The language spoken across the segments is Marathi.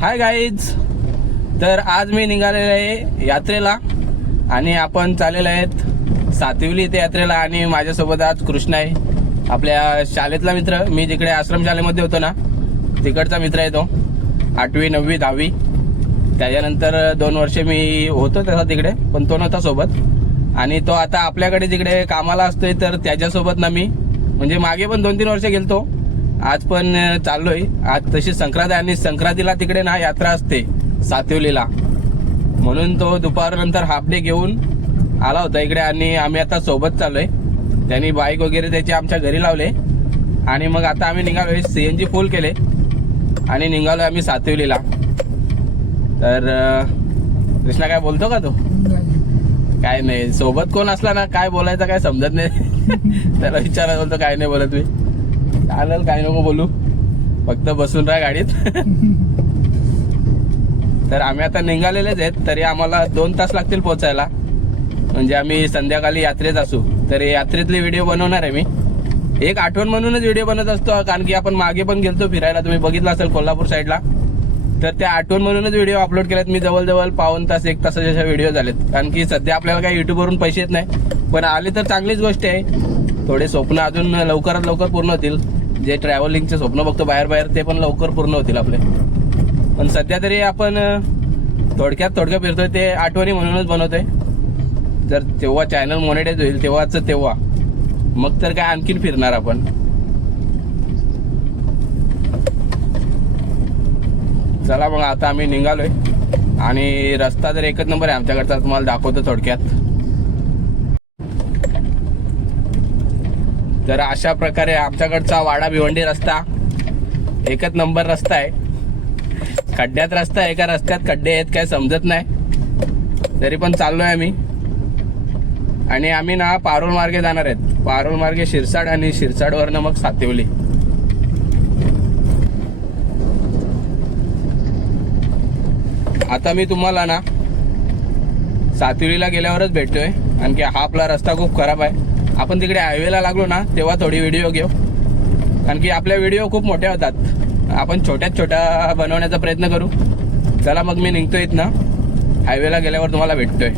Hi guys. तर आज मी निघालेलो आहे यात्रेला आणि आपण चाललेलो आहेत सातिवली इथे यात्रेला. आणि माझ्यासोबत आज कृष्ण आहे, आपल्या शाळेतला मित्र. मी जिकडे आश्रम शाळेमध्ये होतो ना तिकडचा मित्र आहे तो. 8वी 9वी 10वी त्याच्यानंतर 2 वर्ष मी होतो तसा तिकडे, पण तो नव्हता सोबत. आणि तो आता आपल्याकडे जिकडे कामाला असतोय, तर त्याच्यासोबत ना मी म्हणजे मागे पण 2-3 वर्ष गेलतो, आज पण चाललोय. आज तशी संक्रांत आहे आणि संक्रांतीला तिकडे ना यात्रा असते सातिवलीला, म्हणून तो दुपारनंतर हाफ डे घेऊन आला होता इकडे. आणि आम्ही आता सोबत चाललोय. त्यांनी बाईक वगैरे त्याचे आमच्या घरी लावले आणि मग आता आम्ही निघालोय. CNG फुल केले आणि निघालोय आम्ही सातिवलीला. तर कृष्णा काय बोलतो का तो? काय नाही, सोबत कोण असला ना काय बोलायचं काय समजत नाही. त्याला विचारायला बोलतो काय नाही बोलत मी. चालेल, काय नको बोलू, फक्त बसून राहा गाडीत. तर आम्ही आता निघालेलेच आहेत, तरी आम्हाला 2 तास लागतील पोहोचायला. म्हणजे आम्ही संध्याकाळी यात्रेत असू, तर यात्रेतले व्हिडिओ बनवणार आहे मी. एक आठवण म्हणूनच व्हिडिओ बनवत असतो, कारण की आपण मागे पण गेलतो फिरायला, तुम्ही बघितलं असेल कोल्हापूर साईडला. तर त्या आठवण म्हणूनच व्हिडिओ अपलोड केलेत मी. जवळजवळ 1 तास 1 तासाचे अशा व्हिडिओ झालेत, कारण की सध्या आपल्याला काही युट्यूबवरून पैसे येत नाही, पण आले तर चांगलीच गोष्ट आहे. थोडे स्वप्न अजून लवकरात लवकर पूर्ण होतील. जे ट्रॅव्हलिंगचे स्वप्न बघतो बाहेर ते पण लवकर पूर्ण होतील आपले. पण सध्या तरी आपण थोडक्यात फिरतोय, ते आठवणी म्हणूनच बनवतोय. जर तेव्हा चॅनल मॉनिटाईज होईल तेव्हा मग तर काय आणखीन फिरणार आपण. चला मग आता आम्ही निघालोय आणि रस्ता तर एकच नंबर आहे आमच्याकडचा, तुम्हाला दाखवतो थोडक्यात. तर अशा प्रकारे आमच्याकडचा वाडा भिवंडी रस्ता एकच नंबर रस्ता आहे. खड्ड्यात रस्ता आहे, एका रस्त्यात खड्डे आहेत काय समजत नाही, तरी पण चाललोय आम्ही. आणि आम्ही ना पारोल मार्गे जाणार आहेत. पारोल मार्गे शिरसाड आणि शिरसाडवरनं मग सातिवली. आता मी तुम्हाला ना सातिवलीला गेल्यावरच भेटतोय, आणखी हा आपला रस्ता खूप खराब आहे. आपण तिकडे हायवेला लागलो ना तेव्हा थोडी व्हिडिओ घेऊ, कारण की आपल्या व्हिडिओ खूप मोठ्या होतात. आपण छोट्या बनवण्याचा प्रयत्न करू. चला मग मी निघतोय इथनं, हायवेला गेल्यावर तुम्हाला भेटतोय.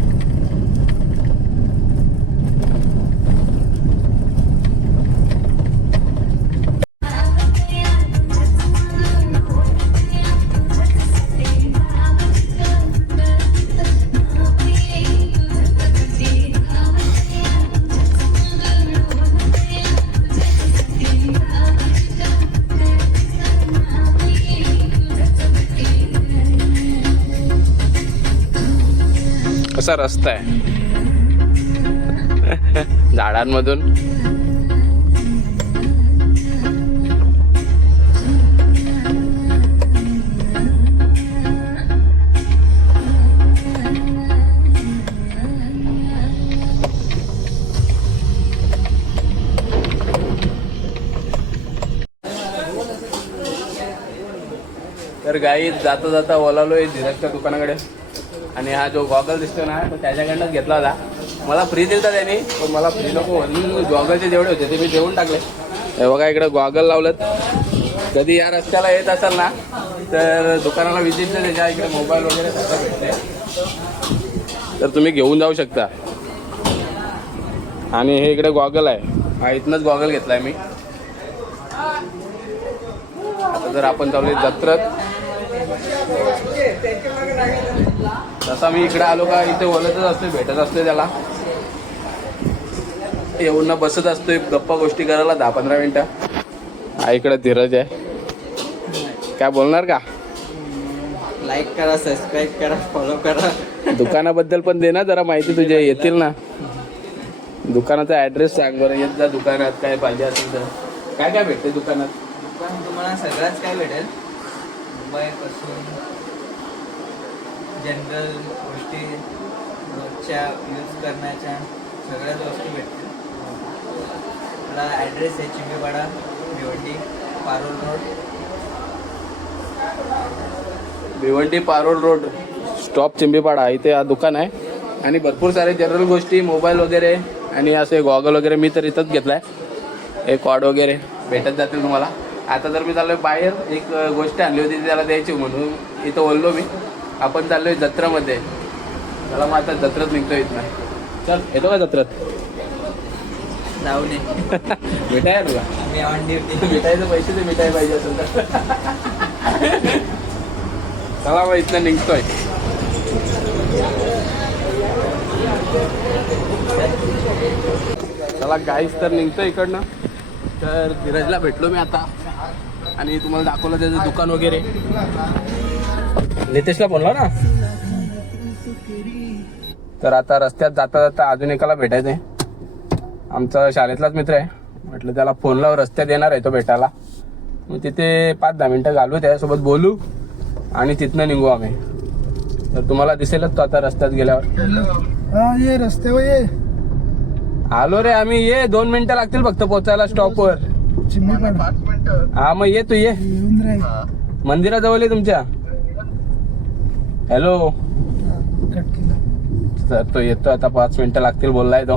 कसा रस्ता आहे झाडांमधून. तर गाई जाता जाता ओलालोय धीरजच्या दुकानाकडे. आणि हा जो गॉगल दिसतो ना तो त्याच्याकडनंच घेतला होता. मला फ्री दिलता त्याने, पण मला फ्री नको म्हणून गॉगलचे जेवढे होते ते मी देऊन टाकले. हे बघा इकडे गॉगल लावलेत. कधी या रस्त्याला येत असाल ना तर दुकानाला व्हिजिट द्या. त्याच्या इकडे मोबाईल वगैरे सगळं भेटते, तर तुम्ही घेऊन जाऊ शकता. आणि हे इकडे गॉगल आहे, हा इथनंच गॉगल घेतलाय मी. आता जर आपण चालू जत्रत, तसा मी इकडे आलो का इथे बोलतच असतोय, भेटत असतोय त्याला. येऊन ना बसत असतोय गप्पा गोष्टी करायला 10-15 मिनिटं. हा इकडे धीरज आहे. काय बोलणार का? लाईक करा, सबस्क्राईब करा, फॉलो करा. दुकानाबद्दल पण दे ना जरा माहिती, तुझे येतील ना. दुकानाचा ऍड्रेस सांग बरं. येत जा दुकानात, काय पाहिजे असेल तर. काय काय भेटते दुकानात? दुकान तुम्हाला सगळंच काय भेटेल. मुंबईपासून जनरल गोष्टी, रोजच्या यूज करण्याच्या सगळ्याच वस्तू भेटतील. आपला ॲड्रेस आहे Chimbipada, Bhiwandi, Parol road. Bhiwandi Parol road stop Chimbipada, इथे हा दुकान आहे. आणि भरपूर सारे जनरल गोष्टी, मोबाईल वगैरे आणि असे गॉगल वगैरे मी तर इथंच घेतलाय. हे कॉर्ड वगैरे भेटत जातील तुम्हाला. आता जर मी चाललोय बाहेर, एक गोष्ट आणली होती ती त्याला द्यायची म्हणून इथं बोललो मी. आपण चाललोय जत्रामध्ये. त्याला मग आता जत्रात निघतो इथं. चल येतो का जत्रात? जाऊ नये. मिठाई तुला मी ऑन ड्युटी. मिठाईचे पैसे ते मिठाई पाहिजे असेल तर. चला मग इथनं निघतोय. चला गाईस तर निघतोय इकडनं. तर धीरजला भेटलो मी आता आणि तुम्हाला दाखवलं त्याचं दुकान वगैरे. नितेशला बोललो ना. तर आता रस्त्यात जाता जाता अजून एकाला भेटायचंय. आमचा शाळेतलाच मित्र आहे. म्हटलं त्याला फोन लावून रस्त्यात येणार आहे तो भेटायला. मग तिथे 5-10 मिनटं घालू, त्याच्यासोबत बोलू आणि तिथनं निघू आम्ही. तर तुम्हाला दिसेलच तो आता रस्त्यात गेल्यावर. हा ये रस्त्यावर ये. आलो रे आम्ही. ये 2 मिनिटं लागतील फक्त पोहोचायला स्टॉपवर. हा मग ये तू ये. येऊन रे. मंदिराजवळ आहे तुमच्या. हॅलो. कट केला. तर तो येतो आता. 5 मिनिटं लागतील बोललाय तो.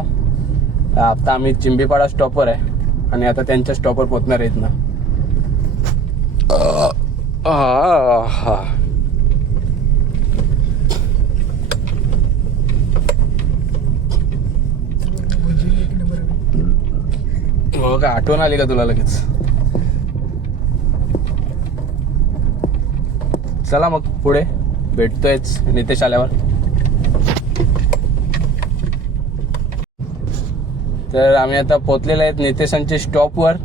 आता आम्ही चिंबीपाडा स्टॉपवर आहे आणि आता त्यांच्या स्टॉपवर पोहोचणार आहेत ना. हो का, आठवण आली का तुला लगेच? चला मग पुढे भेटतोयच नितेश आल्यावर. तर आम्ही आता पोचलेले आहेत नितेशांच्या स्टॉपवर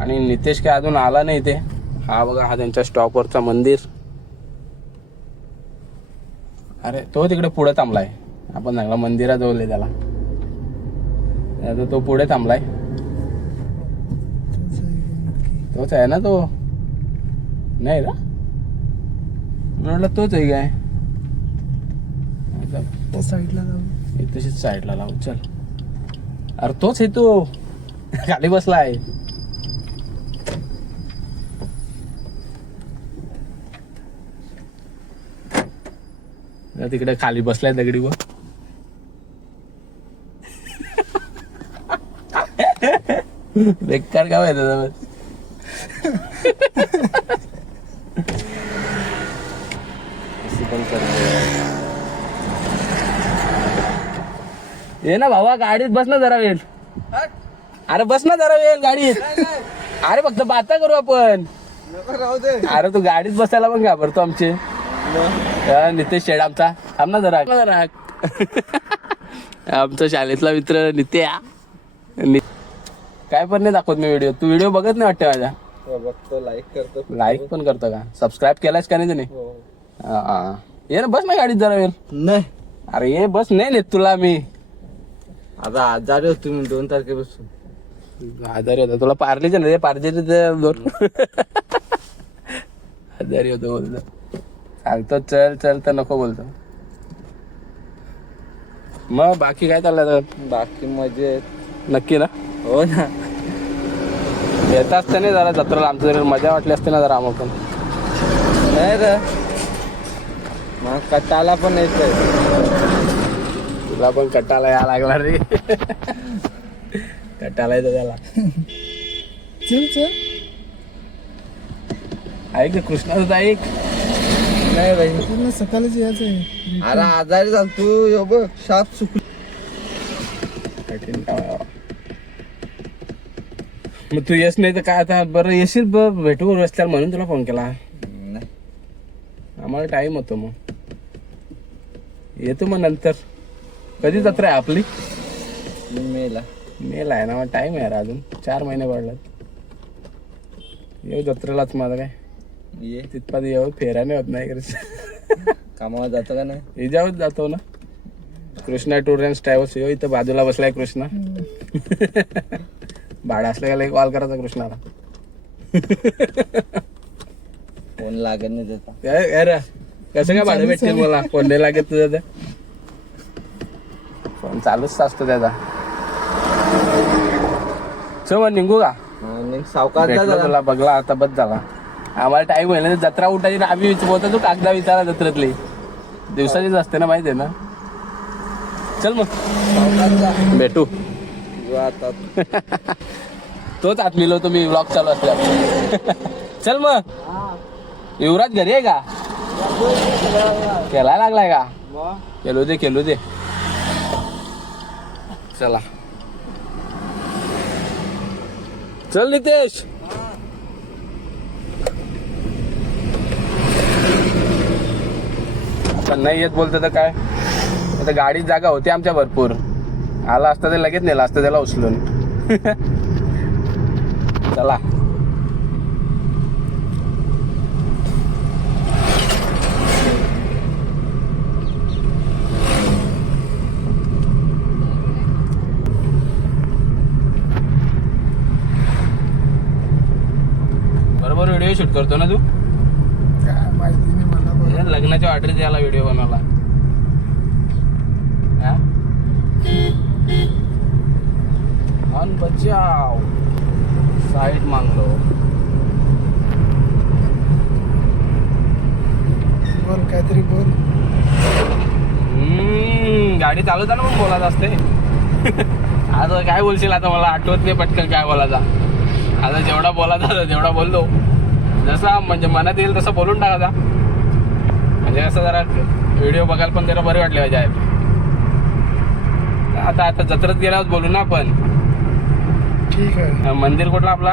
आणि नितेश काय अजून आला नाही इथे. हा बघा, हा त्यांच्या स्टॉपवरचा मंदिर. अरे तो तिकडे पुढे थांबलाय. आपण चांगला मंदिराजवळ आहे त्याला. आता तो पुढे थांबलाय. तोच आहे ना तो? नाही ना, म्हटलं तोच आहे काय. त्या साईडला जाऊ. तशीच साईडला लावू. चल. अरे तोच आहे तो. खाली बसला आहे. तिकडे खाली बसलाय दगडीवर. बेकार गाव आहे त्याचा. ये ना भावा, गाडीत बस ना जरा वेळ. अरे बस ना जरा वेळ गाडीत. अरे फक्त बाता करू आपण. अरे तू गाडीत बसायला पण घाबरतो आमचे. नितेश शेड आमचा. थांब ना जरा. आमचा शाळेतला मित्र नित्या. काय पण नाही दाखवत मी व्हिडिओ. तू व्हिडिओ बघत नाही वाटतं माझ्या? बघतो, लाईक करतो. लाईक पण करतो का? सबस्क्राईब केलायस का नाही तुम्ही? ये ना बस ना गाडीत जरा वेळ. नाही अरे ये बस. नाही नेत तुला मी. आता आजारी होतो मी 2 तारखेपासून. आजारी होता. तुला पार्लीचे ना पार्लीचे 2 आजारी होतो बोलतो. सांगतो चल चल तर नको बोलतो. मग बाकी काय चाललंय? बाकी मजेत. नक्की ना? हो ना. येत असते ना जरा जत्रेला. आमच्या जरा मजा वाटली असते ना जरा आम्हाला पण. नाही रे, मग कटाला पण येतोय. तुला पण कटाला या लागला रे. कटाला येतो त्याला. चल चल. ऐक कृष्णाचं ऐक. नाही भाई, तुला सकाळीच यायचं आहे. अरे आजारी झाल तू. यो बघ साप सुकली. कठीण काम आहे बाबा. मग तू येस नाही तर काय आता. बरं येशील भेटू रस्त्यावर म्हणून तुला फोन केला. नाही, आम्हाला टाइम होतो. मग येतो मग नंतर. कधी जत्रा आहे आपली? मेला आहे ना. मग टाइम आहे अजून 4 महिने पडलात. येऊ जत्रेलाच. माझं काय ये तिथपास येऊ. फेरा नाही होत नाही कामावर जातो का नाही? इजावत जातो ना. Krishna tour and travels. येऊ इथं बाजूला बसलाय कृष्णा. भाडा असलं का कॉल करायचा कृष्णाला. फोन लागत नाही त्याचा. अरे कसं काय भाडं भेटतील मला? फोन नाही लागत तुझा. तर फोन चालूच असतो त्याचा. चल मग निघू का? सावकाश भेटलो तुला बघला आता बस झाला. आम्हाला टाइम होईल ना. जत्रा उठायची. आम्ही बोलतो तू कागदा विचारा जत्रेतली. दिवसाचीच असते ना, माहिती आहे ना. चल मग भेटू. तोच आत मिळवतो मी व्लॉग चालू असल्या. चल मग. युवराज घरी आहे का? खेळायला लागलाय का? खेळू दे. चला चल नितेश. आता नाही येत बोलतो तर काय, आता गाडीत जागा होती आमच्या भरपूर. आला असता तर लगेच नेला असतं त्याला उचलून. चला बरोबर व्हिडिओ शूट करतो ना तू? काय माहिती नाही मला बरं. हे लग्नाच्या ऑर्डर द्यायला व्हिडिओ बनवला. हा? ऑन बचाव साईड मागलो. बोल काहीतरी बोल. गाडी चालवताना पण बोलायचं असते. आता काय बोलशील? आता मला आठवत नाही पटकन काय बोलायचा. आता जेवढा बोलायचा तेवढा बोललो. जसा म्हणजे मनात येईल तसं बोलून टाकायचा. म्हणजे असं जरा व्हिडिओ बघायला पण जरा बरे वाटले पाहिजे. आता जत्रेत गेल्यावर बोलू ना आपण. ठीक आहे. मंदिर कुठला आपला?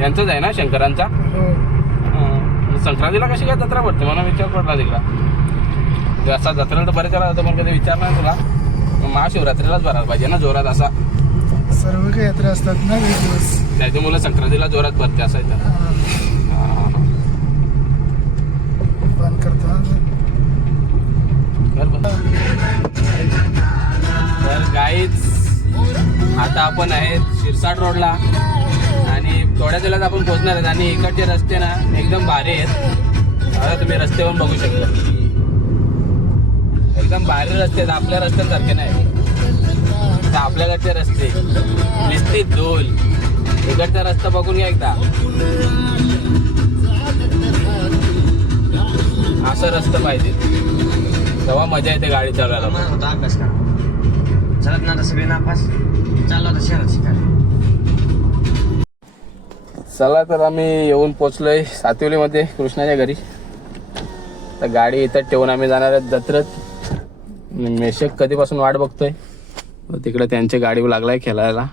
यांचंच आहे ना, शंकरांचा. हो. संक्रांतीला कशी काय जत्रा भरते मला विचार पडला तिकडा. असा जत्रेला तर बरेच वेळा होतं, पण कधी विचारणार नाही तुला. महाशिवरात्रीलाच भरायला पाहिजे ना जोरात असा. सर्व काही यात्रा असतात ना एक दिवस. त्याच्यामुळे संक्रांतीला जोरात भरते असायचं. बंद करतो हा. तर गाईच आता आपण आहेत शिरसाट रोडला आणि थोड्या वेळात आपण पोहोचणार आहेत. आणि इकडचे रस्ते ना एकदम भारी आहेत. आता तुम्ही रस्ते पण बघू शकता, एकदम भारी रस्ते आहेत. आपल्या रस्त्यांसारखे नाही. तर आपल्याकडचे रस्ते निश्चित धूल. इकडचा रस्ता बघून घ्या एकदा. असं रस्ता पाहिजे तेव्हा मजा येते गाडी चालवायला. होता अभ्यास करा. चलत ना तसं नापास चालला होता शहरात शिकायला. चला तर आम्ही येऊन पोचलोय सातिवलीमध्ये कृष्णाच्या घरी. तर गाडी इथं ठेवून आम्ही जाणार आहेत जत्रेत. मेषक कधीपासून वाट बघतोय. तिकडे त्यांची गाडी लागलाय खेळायला.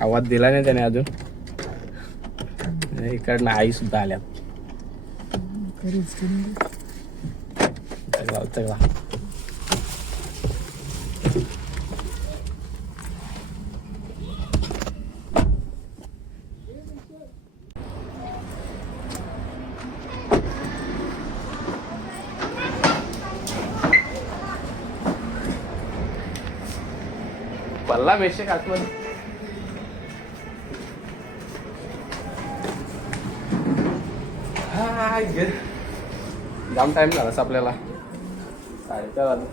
आवाज दिला नाही त्याने अजून. इकडनं आई सुद्धा आल्यात. चला पल्ला मेषक आतमध्ये. जाम टाइम झाला आपल्याला. 4:30 वाजले.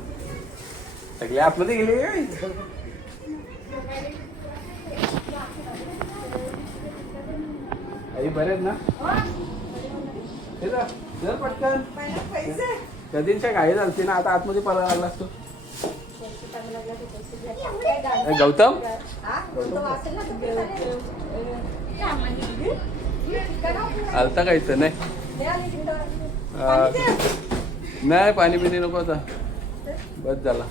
सगळे आतमध्ये गेले. आई बरे आहेत ना? जर पटकन कधीच्या गाडी झालती ना, आता आतमध्ये पळायला लागला असतो. गौतम आलता का इथं? नाही पाणी पिणी नको आता, बस झाला.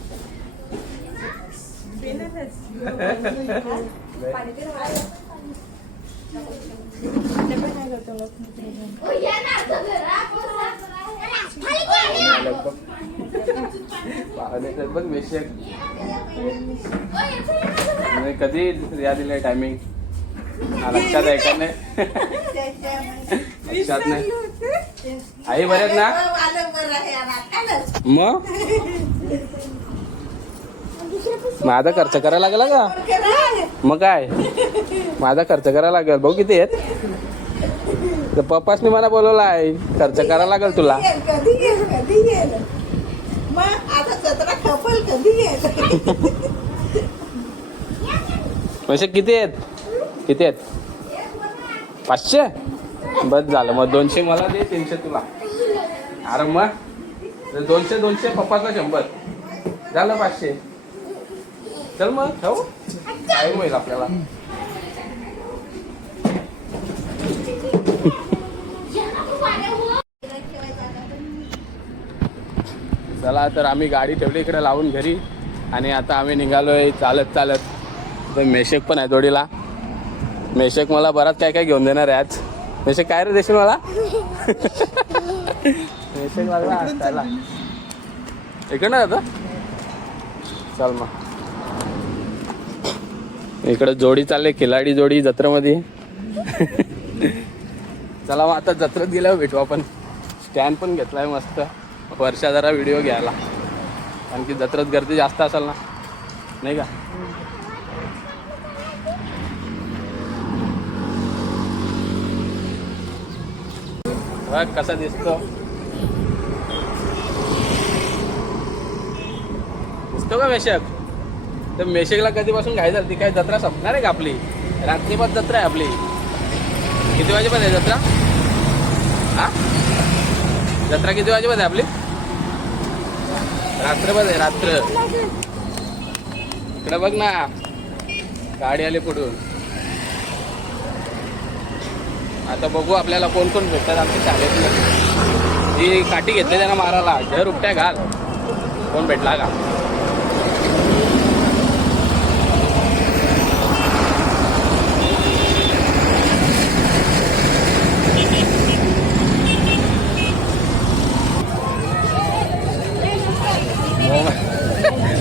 बघ मेषक कधी या दिले टायमिंग लक्षात आहे का? नाही लक्षात नाही. आई बरेच ना? मग माझा खर्च करायला लागला का? मग काय माझा खर्च करायला लागेल. भाऊ किती आहेत? तर पप्पासनी मला बोलवला आहे, खर्च करायला लागेल तुला. म्हणजे किती आहेत? किती आहेत? 500. बस झालं मग. 200 मला दे, 300 तुला. अरे मग 200 200 पप्पाचा 100 झालं 500. चल मग ठेवू टाईम होईल आपल्याला. चला तर आम्ही गाडी ठेवली इकडे लावून घरी आणि आता आम्ही निघालोय चालत चालत. तर मेशक पण आहे जोडीला. मेशक मला बराच काय काय घेऊन देणार आहे आज. मेशक काय रे देशील मला? मेशक लागला इकडं आता. चल मग इकडे जोडी चालले खिलाडी जोडी जत्रेमध्ये. चला मग आता जत्रेत गेल्यावर भेटू आपण. स्टँड पण घेतलाय मस्त. वर्षा जरा व्हिडिओ घ्यायला कारण की जत्रेत गर्दी जास्त असेल ना नाही का. बघ कसा दिसतो का मेशक. तर मेशकला कधीपासून घाई झाली. ती काय जत्रा संपणार आहे का आपली. रात्री पण जत्रा आहे आपली. किती वाजेपर्यंत आहे जत्रा. हा जत्रा किती वाजेपर्यंत आहे आपली. रात्रभर आहे रात्र. इकडे बघ ना गाडी आली पुढून. आता बघू आपल्याला कोण कोण भेटतात आमच्या शाळेतलं. ही काठी घेतली त्यांना मारायला. घर उपट्या घाल कोण भेटला का.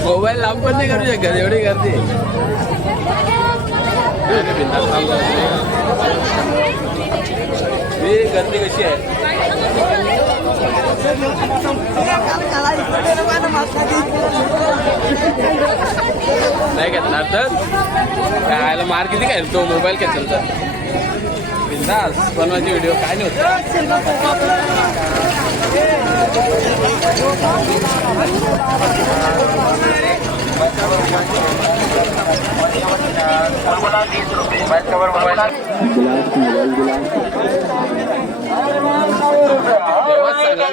मोबाईल लांब पण नाही करू शकत एवढी गर्दी. ही गर्दी कशी आहे. नाही घेतणार तर काय मार किती काय तो मोबाईल घेतला तर बिंदास बनवायची व्हिडिओ काय नाही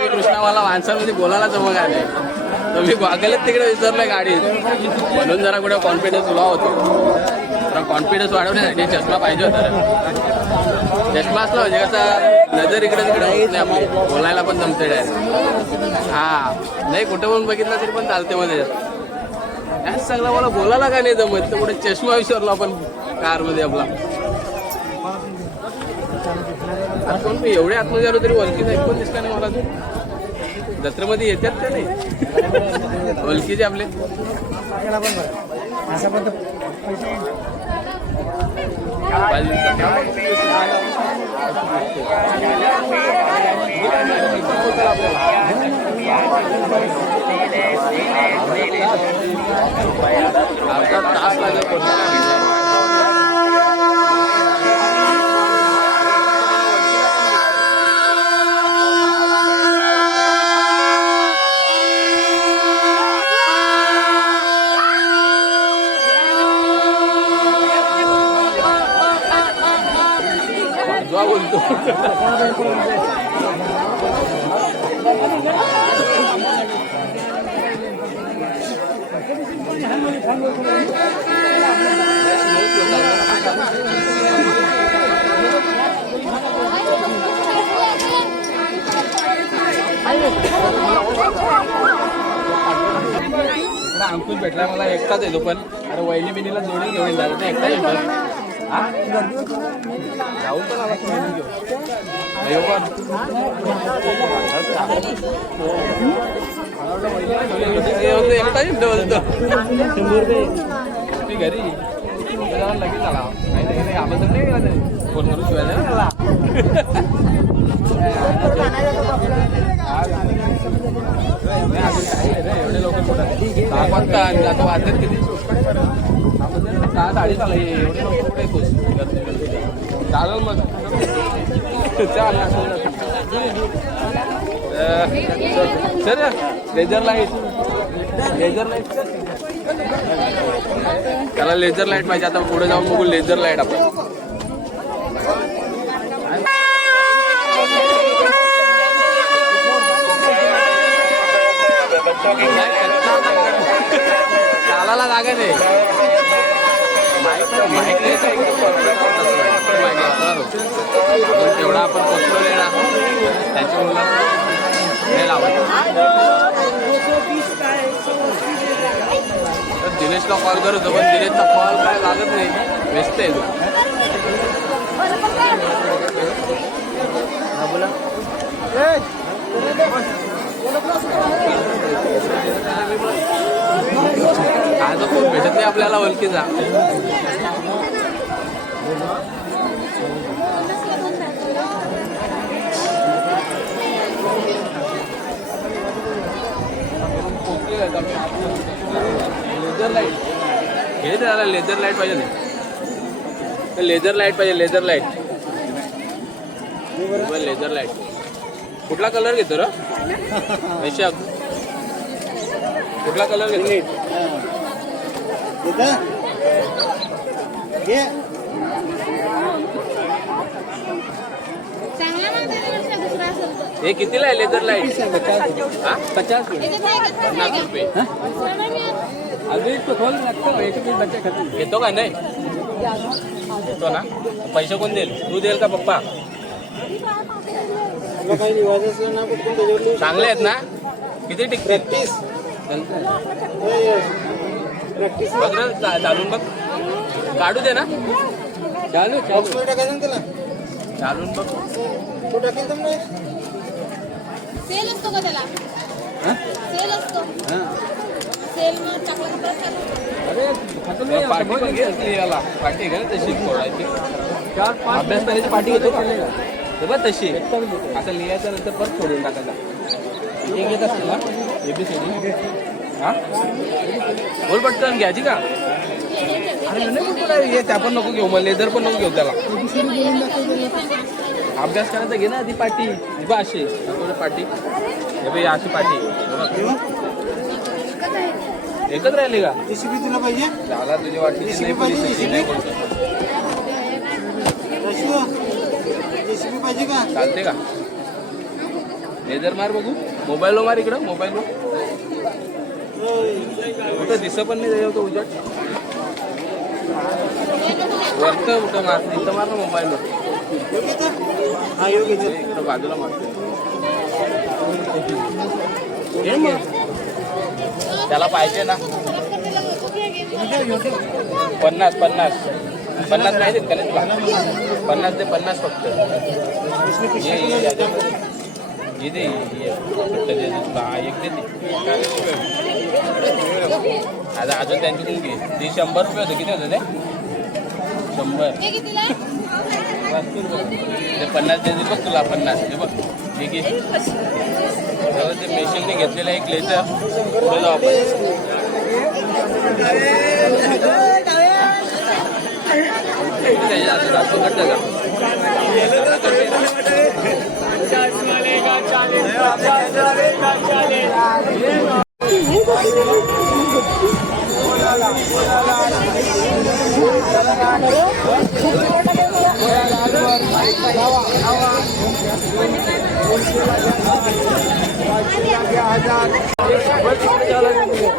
कृष्णा मला माणसामध्ये बोलायला जमग आले. तर मी गॉगलच तिकडे विसरलोय गाडीत. म्हणून जरा कुठे कॉन्फिडन्स उभा होतो. जरा कॉन्फिडन्स वाढवण्यासाठी चष्मा पाहिजे होता. चष्मा असला म्हणजे कसा नजर इकडे तिकडे होत नाही आपली. बोलायला पण जमते आहे. हा नाही कुठं पण बघितलं तरी पण चालते मध्ये. याच चांगला मला बोलायला काय नाही जमत. तर कुठे चष्मा विसरलो आपण कारमध्ये आपला. कोण मी एवढे आतमध्ये आलो तरी ओळखीचा एक पण दिसला नाही मला. जत्रेमध्ये येतात का नाही ओळखीचे आपले. अर्धा तास लागेल. बोलतो अंकुश भेटला मला एकटाच येतो पण. अरे वहिनी बिनीला जोडी घेऊन झालं तर एकटा येतो. जाऊ पण आला घेऊन एकटा येतो बोलतो ती घरी लगेच आला. काही आलं तर नाही गेला फोन करून शिवायला ना त्याला. एवढे लोक कुठं 6 वाजता आणि आता वाजतात किती 6:30 झालं. एवढे लोक कुठे खुश चालेल मग. सर लेझर लाईट त्याला लेझर लाईट पाहिजे. आता पुढे जाऊन बघू लेझर लाईट आपण. चाला हाताला जागा नाही माईक नाही तर एकदम perfect होत असतं. माईक लागणार होतं. पण तेवढा आपण पोचलो नाही ना त्याच्यामुळं नाही लावत. तर दिनेशला कॉल करत होतो पण दिनेशचा कॉल काय लागत नाही व्यस्त आहे तो. बोला काय तर फोन भेटत नाही आपल्याला ओळखीचा. लेझर लाईट हे त्याला लेझर लाईट पाहिजे नाही लेझर लाईट पाहिजे लेझर लाईट लेझर लाईट कुठला कलर घेतो र वैशाख कुठला कलर घेतो हे कितीला आहे लेझर लाईट 50 रुपये घेतो का नाही घेतो ना पैसे कोण देईल तू देईल का पप्पा चांगले आहेत ना किती टिकते बघ ना चालून बघ काढू दे ना चालू चालून बघ सेल असतो का त्याला सेल असतो सेल मग चांगला पार्टी पण घेतली याला पार्टी घे तशी फोडायची अभ्यास करायची पार्टी घेतो का बघ तशी आता लिहायच्या नंतर परत फोडून टाकायचा एक घेत असते ना ABCD हा बोल पटकन घ्यायची का अरे नाही येत आपण नको घेऊ मग लेझर पण नको घेऊ त्याला अभ्यास करायचा घे ना आधी पार्टी बघ अशी पार्टी हे बघ अशी पार्टी एकच राहिली का तुला पाहिजे झाला तुझी वाटली नाही पाहिजे का चालते का लेझर मार बघू मोबाईलवर मार इकडं मोबाईलवर कुठं दिसत पण नाही त्याच्यावर तो उजट वरत कुठं मार इथं मार ना मोबाईलवर हा योग्य इकडं बाजूला मारतो त्याला पाहिजे ना 50 नाही देत का तुला 50 दे 50 फक्त ये दे एक दे आता अजून त्यांच्याकडून घे ती 100 रुपये होते किती होते ते 100 ते 50 दे बघ तुला 50 हे बघ हे घे ते मेशिनने घेतलेलं एक लेझर पुढे जाऊ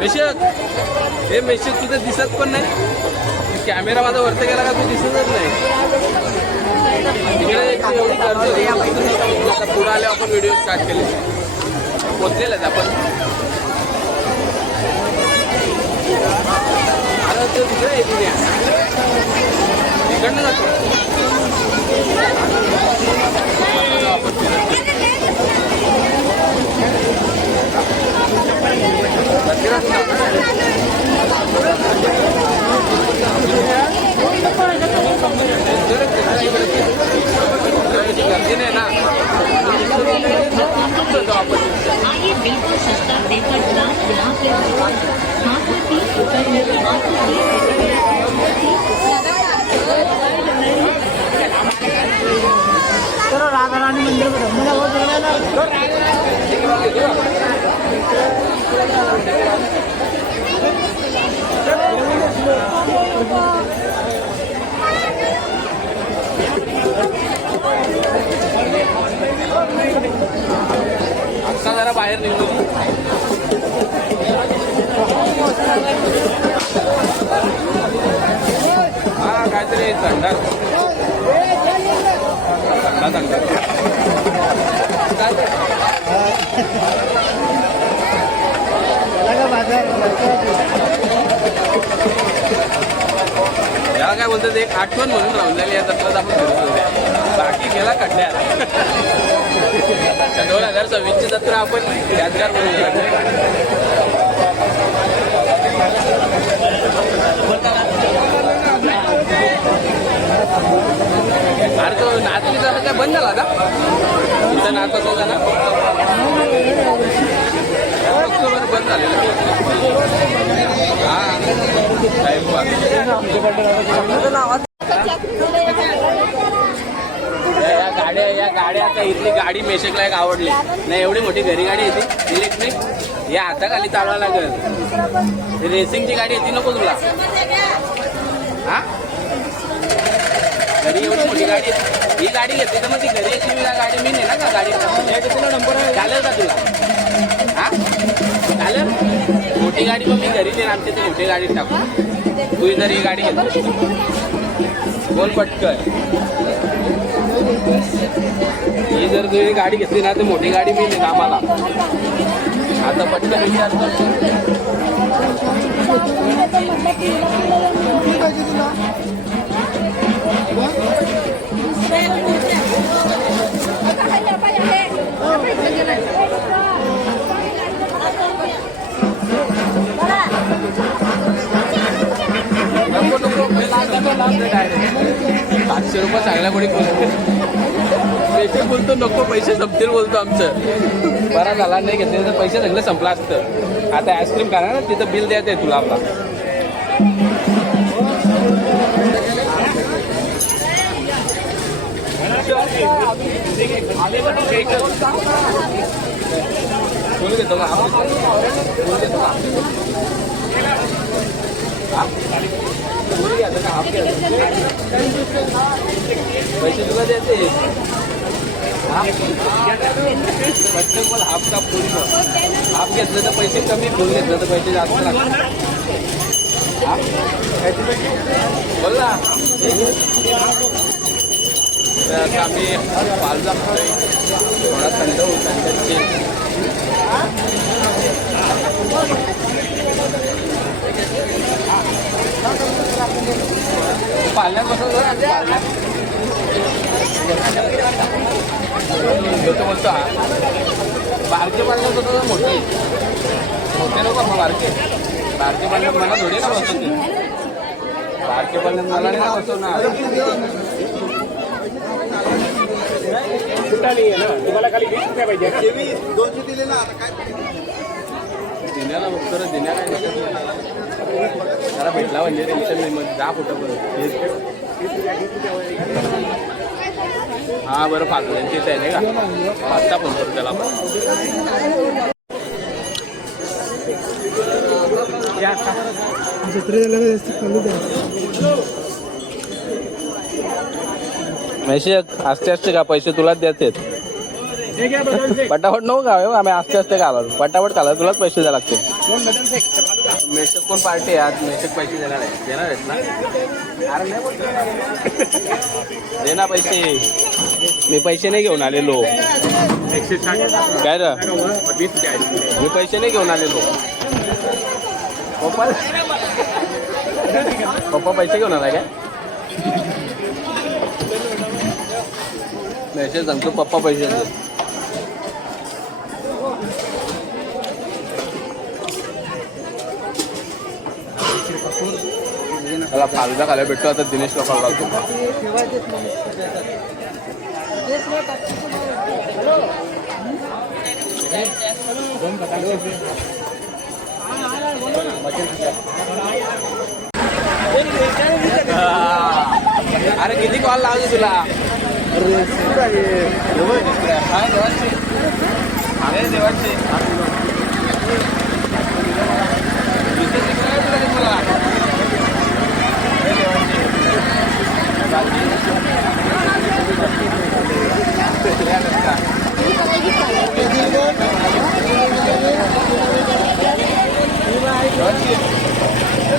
मेशक हे मेशक तुझं दिसत पण नाही कॅमेरा माझा वरती गेला का तू दिसतच नाही तिकडे एवढी गर्दी आता पुढे आल्यावर आपण व्हिडिओ स्टार्ट केले पोचलेलाच आपण आता ते तिकडे तिकडनं जातो गर्दी नाही ना आइए बिल्कुल सस्ता देकर ग्लास यहाँ पे मात्र 30 रुपए में आपको चलो राधा रानी मंदिर में मेरा बहुत आता जरा बाहेर निघलो थंडार थंडा याला काय बोलतात एक आठवण म्हणून राहून झाली या जत्रात आपण फिरत होत्या बाकी गेला खड्ड्यात 2026ची जत्रा आपण यादगार म्हणून अरे तो नाचणीचा काय बंद झाला का तुमचा नाच असायचा ना बंद झालेलं या गाड्या आता इथली गाडी मेशकला एक आवडली नाही एवढी मोठी घरी गाडी येते इलेक्ट्रिक या हाताखाली चालवा लागेल रेसिंगची गाडी येते नको तुला हा घरी एवढी मोठी गाडी ही गाडी घेतली तर मग ती घरी यायची गाडी मी नाही ना का गाडी चालेल का तुला हा चालेल मोठी गाडी मग मी घरी देईन आमच्या ते मोठी गाडी टाकू तू जर ही गाडी घेतली बोल पटकन ही जर तू ही गाडी घेतली ना तर मोठी गाडी मी देईन आम्हाला आता पटकन विचार ₹700 चांगल्या कोणी पैसे बोलतो नको पैसे संपतील बोलतो आमचं बरा झाला नाही घेतले तर पैसे सगळे संपला असतं आता आईस्क्रीम खाणार ना तिथं बिल द्यायचं आहे तुला आपला बोल घेतो का बोल घेतो का पैसे तुला द्यायचे मला हाफ का फुल हाफ घेतलं तर पैसे कमी फुल घेतलं तर पैसे जास्त लागतात बोल ना तर आम्ही पालजा थोडा थंड होता पालण्यात बसवतो बोलतो हा बारके पालण्यात बसवतो मोठे मोठे नको मग बारके पालण्यात मला थोडी ना बसवते बारके पालण्यात मला नाही ना बसवणार तुम्हाला खाली 20 रुपये पाहिजे 200 दिले ना आता काय दिण्याला बघतो रे दिण्या काय त्याला भेटला म्हणजे टेन्शन नाही मग जा कुठं बरं हा बरं पाचव्यांची आहे नाही का 5चा फोन करू त्याला मैशिक आस्ते आस्ते का पैसे तुलाच द्यायचे पटापट नको का आम्ही आस्ते आस्ते का आलो पटापट काला तुलाच पैसे द्यायला लागते मेशक कोण पार्टी आहे आज मेशक पैसे देणार आहेत ना अरे नाही देना पैसे मी पैसे नाही घेऊन आलेलो काय रे मी पैसे नाही घेऊन आलेलो पप्पा पैसे घेऊन आला काय मेसेज सांगतो पप्पा पैसे त्याला फालदा खायला भेटतो आता दिनेश लोकांना लागतो अरे किती कॉल लावतो तुला अरे देवाचे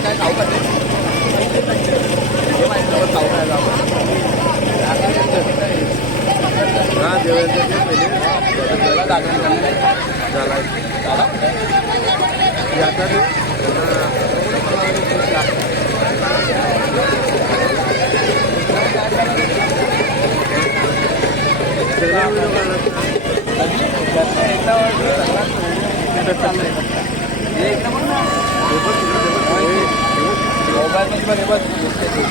काय खाऊ का ते खाऊ काय चाललंय. हे इकडं बघ ना. मोबाईल मध्ये बघ, हे बघ.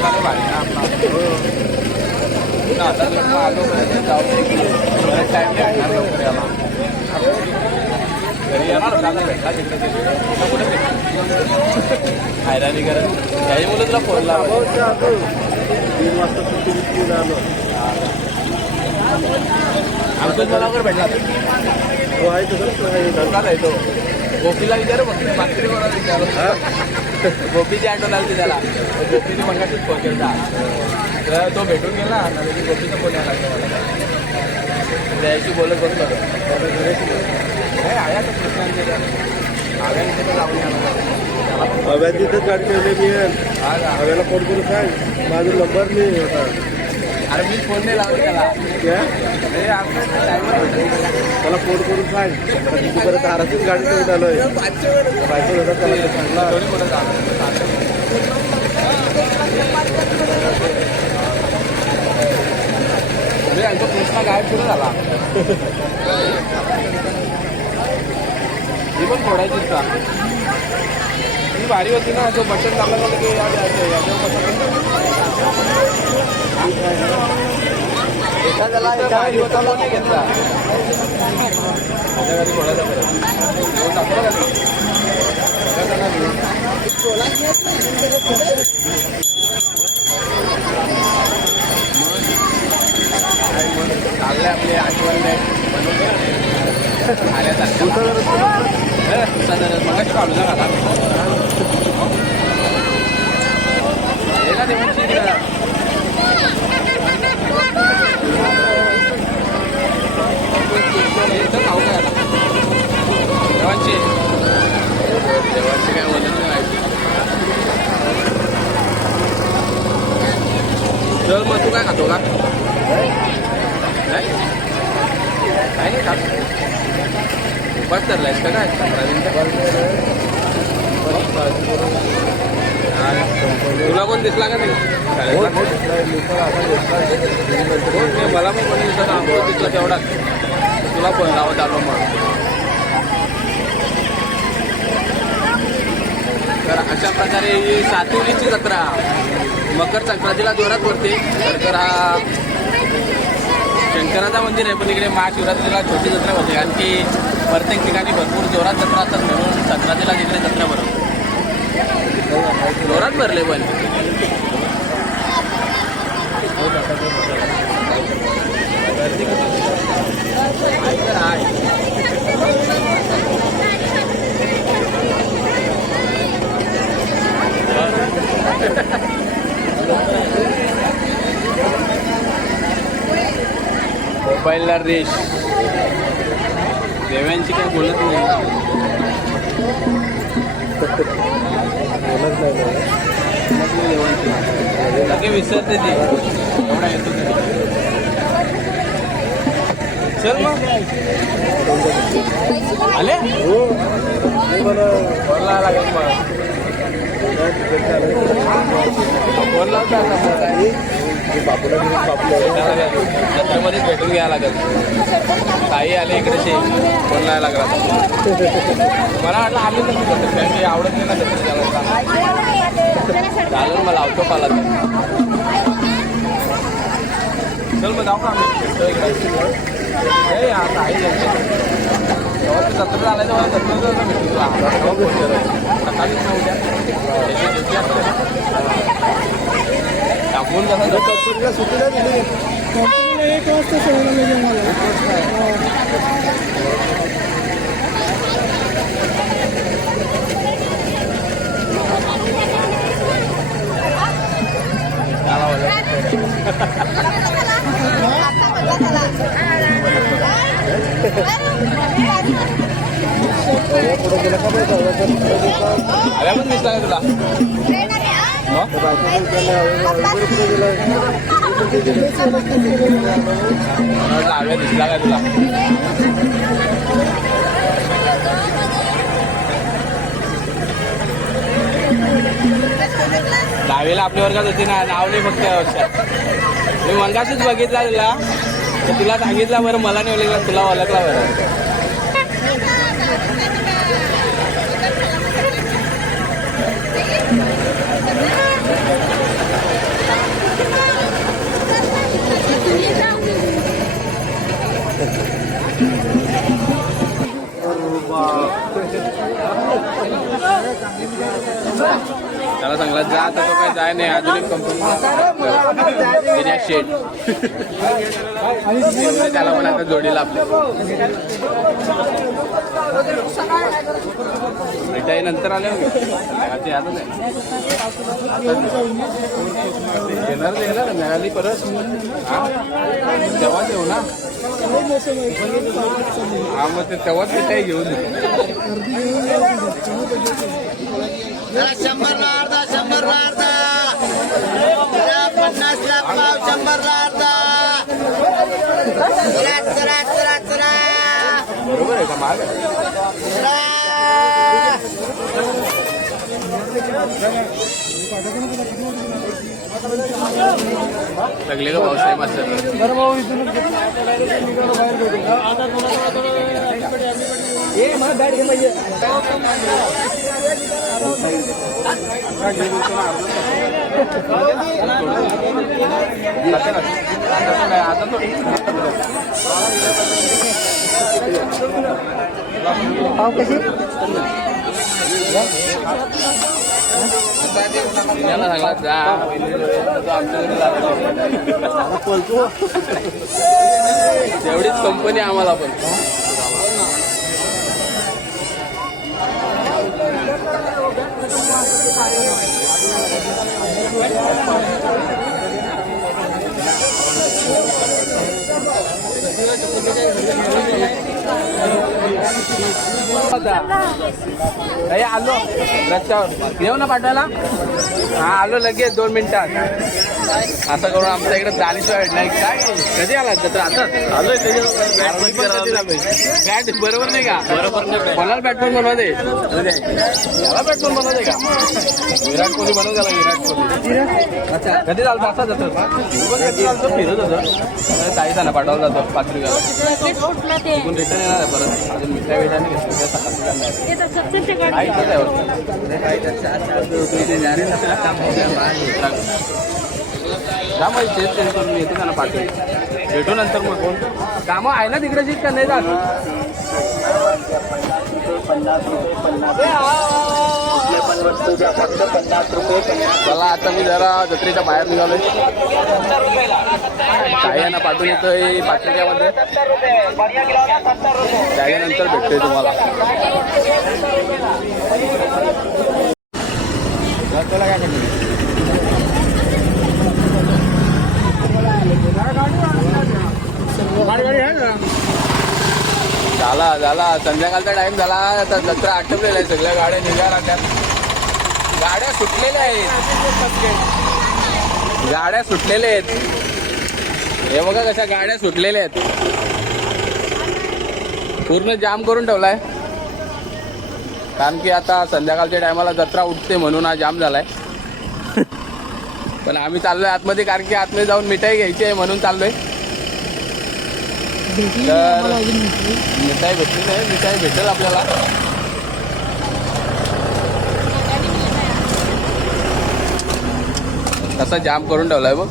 मग भारी ना आपला. आता आलो जाऊ दे की टाइम नाही भेटणार लवकर याला. घरी येणार होता आता भेटला तिकडे कुठे हैराणी करत त्याही मुलं तुला फोन लावा. 3 वाजता सुट्टी झालो. अंकुश मला वगैरे भेटला हो आहे तसंच आहे तो. गोपीला विचार बघ मागची मला विचार गोपीची आठवण आली त्याला. गोपीने मगाशीच फोन केला तर तो भेटून गेला ना त्याची गोपीचा फोन यायला लागला मला. त्याशी बोलत बसलो नाही आया तर कृष्णांचे आव्याने तिथं लावून यायला हव्या तिथं गाडी ठेवले मी हा का. हव्याला फोन करून सांग माझा नंबर नाही होता. अरे मी फोन नाही लावला त्याला. क्या अरे आपलं टायमर त्याला फोन करून सांग तिथे परत आराचीच गाडी ठेवून आलोय. बायको होता त्याला सांगला दोन्ही बोलत आलो. कृष्णा गायब सुरू झाला. ती पण फोडायचीच का ती भारी होती ना. जो बटन चालला झालं की एखाद्याला भारी होता कोणी घेतला माझ्या घरी फोडायचा परत दाखवला का चाललंय आपली आठवण मगाशी काढू ना घाला देवांची खाऊ काय देवांची देवांची काय बोलत नाही. चल मग तू काय खातो का नाही खात बस धरलायस का काय 15 तुला कोण दिसला का नाही मला पण कोणी दिसला आंबो दिसला तेवढाच तुला फोन लावत आलो मग. तर अशा प्रकारे ही सातिवलीची जत्रा मकर संक्रांतीला जोरात भरते. तर हा शंकराचा मंदिर आहे पण इकडे महाशिवरात्रीला छोटी जत्रा होते कारण की प्रत्येक ठिकाणी भरपूर जोरात जत्रा असतात म्हणून संक्रांतीला तिकडे जत्रा भरवते. जोरात भरले पण मोबाईलला रेश देव्यांची काय बोलत नाही. लगे विसरते ती एवढा येतो चल मग आले बोलला लागेल मग बोलला जत्रेमध्येच भेटून घ्यायला लागेल. काही आले इकडे फोन लावायला लागला मला वाटलं आम्ही तर फॅमिली आवडत नाही ना जत्रेला झालं मला लावतो पाला चल मग जाऊ का आम्ही भेटतो इकडे हे आता आहे जेव्हा तू जत्रेला आलाय तेव्हा जत्रेला भेटू तुला फोन करत सकाळीच ना उद्या ड्युटी असते टाकून कसं कंपनीला सुट्टी नाही दिली. कंपनीला 1 वाजता सोडायला लागेल मला. आल्या पण दिसला का तुला आव्या दिसला का तुला दहावीला आपल्या वर्गात होती ना, नाव नाही फक्त या वर्षात. मी मंगाशीच बघितला तुला, तर तुला सांगितलं बरं, मला नाही ओळखला, तुला ओळखला बरं. त्याला सांगला जा, आता तो काय जाय नाही. अजून एक कंपनी शेड त्याला पण आता जोडीला आपल्या मिठाई नंतर आले ते आता येणार येणार मिळाली परत तेव्हाच येऊ ना. हा मग ते तेव्हाच मिठाई घेऊन शंभरला अर्धा 50ला पाव 100ला अर्धा. चला बरोबर आहे का माग सगळे का भाऊसाहेब असतात. तेवढीच कंपनी आम्हाला पण. आलो रस्त्यावर येऊ ना पाठवायला. हा आलो लगेच 2 मिनिटात. असं करून आमच्या इकडे चालीशिवाय नाही. काय कधी आला जत्रा? आता आलोय. बॅट बरोबर नाही का? बरोबर नाही. कोणाला बॅटमॅन बनवते? मला बॅटमॅन बनवते का? विराट कोहली बनव झाला. विराट कोहली कधी चालतं असा जत्रा? कधी चालतो फिरत होतं. ताई ना पाठवला जातो 5 रुपयाला. रिटर्न येणार आहे परत. अजून मिठाई वेळा नाही घेतली. करून येतो त्यांना पाठवून भेटू नंतर. मग कामं आहे ना तिकडेची का नाही जात? चला आता मी जरा जत्रेच्या बाहेर निघालोय. काही यांना पाठवून येतोय 5 रुपयामध्ये. त्याच्यानंतर भेटतोय तुम्हाला. तुला काय करतो? झाला संध्याकाळचा टाइम झाला. आता जत्रा आटपलेला आहे. सगळ्या गाड्या निघाल्या. गाड्या सुटलेल्या आहेत. गाड्या सुटलेल्या आहेत. हे बघा कशा गाड्या सुटलेल्या आहेत. पूर्ण जाम करून ठेवलाय. कारण की आता संध्याकाळच्या टायमाला जत्रा उठते म्हणून हा जाम झालाय. पण आम्ही चाललोय आतमध्ये, कारण की आतमध्ये जाऊन मिठाई घ्यायची आहे म्हणून चाललोय. तर मिठाई भेटली नाही. मिठाई भेटेल आपल्याला. कसा जाम करून ठेवलाय बघ.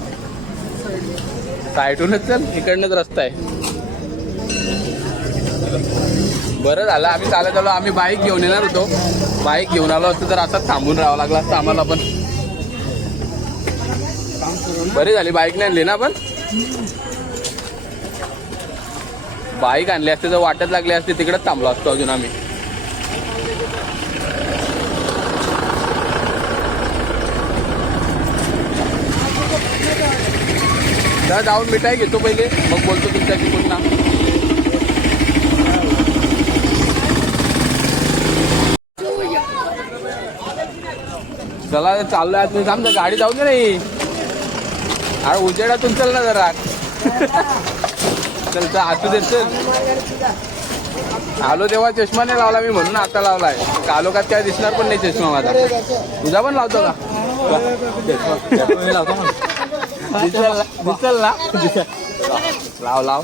साईडूनच चल, इकडनंच रस्ता आहे. बरं झालं आम्ही चालत आलो. आम्ही बाईक घेऊन येणार होतो. बाईक घेऊन आलो असतो तर असंच थांबून राहावं लागलं असतं आम्हाला पण. बरी झाली बाईक नाही आणली ना. पण बाईक आणली असते तर वाटत लागली असते तिकडेच थांबलो असतो अजून आम्ही. तर जाऊन मिठाई घेतो पहिले, मग बोलतो तुमच्याशी पुन्हा. चला चाललोय तुम्ही सांगता. गाडी जाऊ दे नाही. अरे उजेडातून चल ना जरा. चल असू दे चल. आलो तेव्हा चष्मा नाही लावला मी, म्हणून आता लावलाय. कालोखात काय दिसणार पण नाही चष्मा माझा. तुझा पण लावतो का? दिसल ना लाव लाव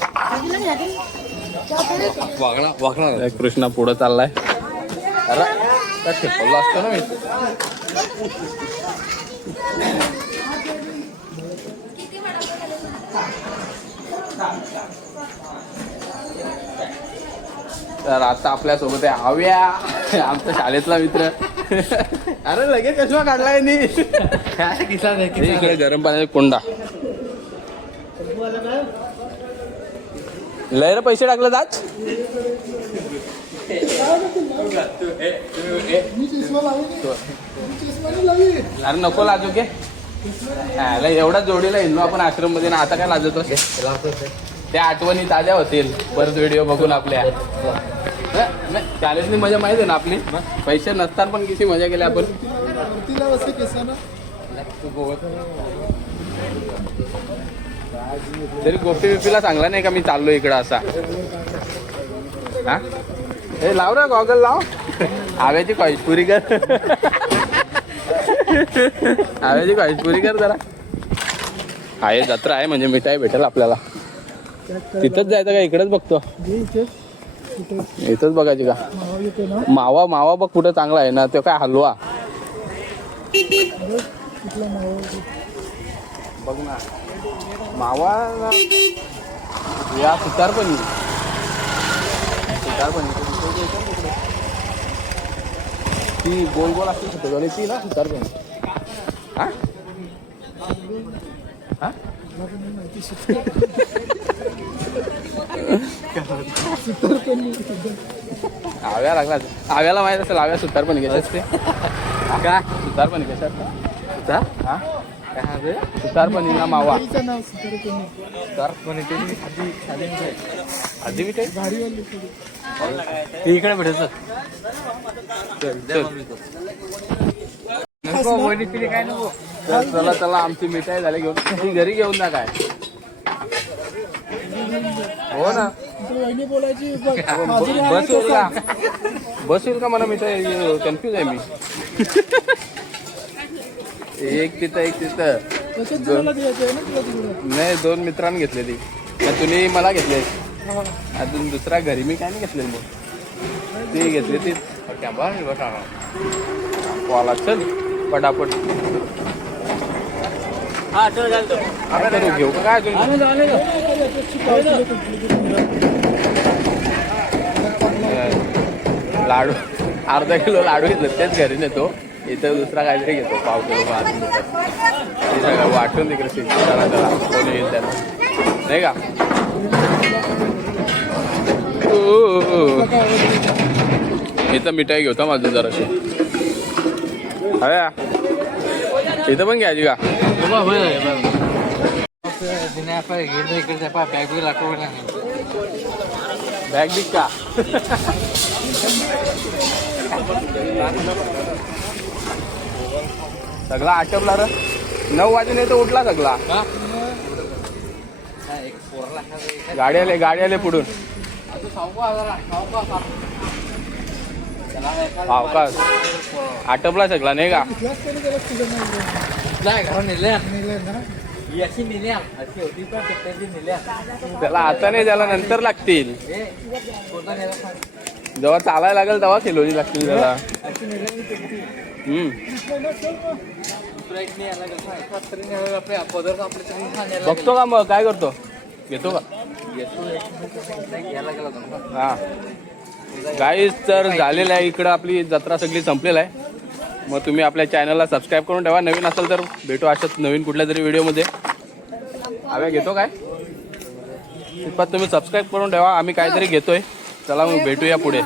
कृष्णा पुढं चाललाय. अरे काय शिकवलं असतं ना मी. तर आता आपल्या सोबत आहे आव्या, आमचा शाळेतला मित्र. अरे लगेच कशा काढलाय नी. इकडे गरम पाण्याचा कोंडा. लय पैसे टाकले जाच. अरे नको लाजू के. एवढा जोडीला हिंदू आपण आश्रम मध्ये ना, आता काय लाजतो. त्या आठवणी ताज्या होतील परत व्हिडिओ बघून आपल्या. शाळेतली मजा माहिती आहे ना आपली. पैसे नसताना पण किती मजा केली आपण. तरी गोष्टी बिपीला चांगला नाही का मी चाललो इकडं असा. हा हे लाव रे गॉगल लाव. आव्याची कॉईशपुरी कर. आव्याची कॉईशपुरी कर जरा. आहे जत्रा आहे म्हणजे मिठाई भेटेल आपल्याला. तिथंच जायचं का इकडेच बघतो. इथंच बघायची का. मावा मावा बघ कुठं चांगला आहे ना. तो काय हलवा बघ ना. मावा या सुतारपणी. ती गोल गोल असते छोटी ती ना सुतारपणी. हा हा आव्या लागला. आव्याला माहित असेल आव्या सुतारपणी कशा असते. का सुतारपणी कशा असते. हा सुतारपणी ना मावा. आधी मिठाई इकडे भेटत. चला चला आमची मिठाई झाली घेऊन. ती घरी घेऊन जा काय. हो ना बस होईल का. बस होईल का मला मिठाई. कन्फ्यूज आहे मी. एक तिथं एक तिथं. नाही 2 मित्रांनी घेतलेली. तुम्ही मला घेतले. अजून दुसरा घरी मी काय नाही घेतलेली. मग ती घेतली ती चल पटापट. घेऊ का काय. लाडू अर्धा किलो लाडू घेतलं तेच घरी नेतो. इथं दुसरा काहीतरी घेतो. पाव किलो सगळं वाटून तिकडे शिकायला त्याला कोणी येईल त्याला नाही का. इथं मिठाई घेतो माझं जराशी. अरे इथं पण घ्यायची का. बॅग बिग का. सगळा आटपला र. 9 वाजून येतो उठला सगळा. गाडी आले पुढून. अवकाश आटपला सगळा नाही का. त्याला आता नाही त्याला नंतर लागतील. जेव्हा चालायला लागेल तेव्हा किलोची लागतील त्याला. बघतो का मग काय करतो. घेतो का. हा गाईज तर झालेलं आहे. इकडं आपली जत्रा सगळी संपलेला आहे. मग तुम्ही आपल्या चॅनलला सबस्क्राईब करून ठेवा. नवीन असेल तर भेटू अशाच नवीन कुठल्या तरी व्हिडिओमध्ये. आम्ही घेतो काय तुम्ही सबस्क्राईब करून ठेवा. आम्ही काहीतरी घेतोय. चला मग भेटूया पुढे.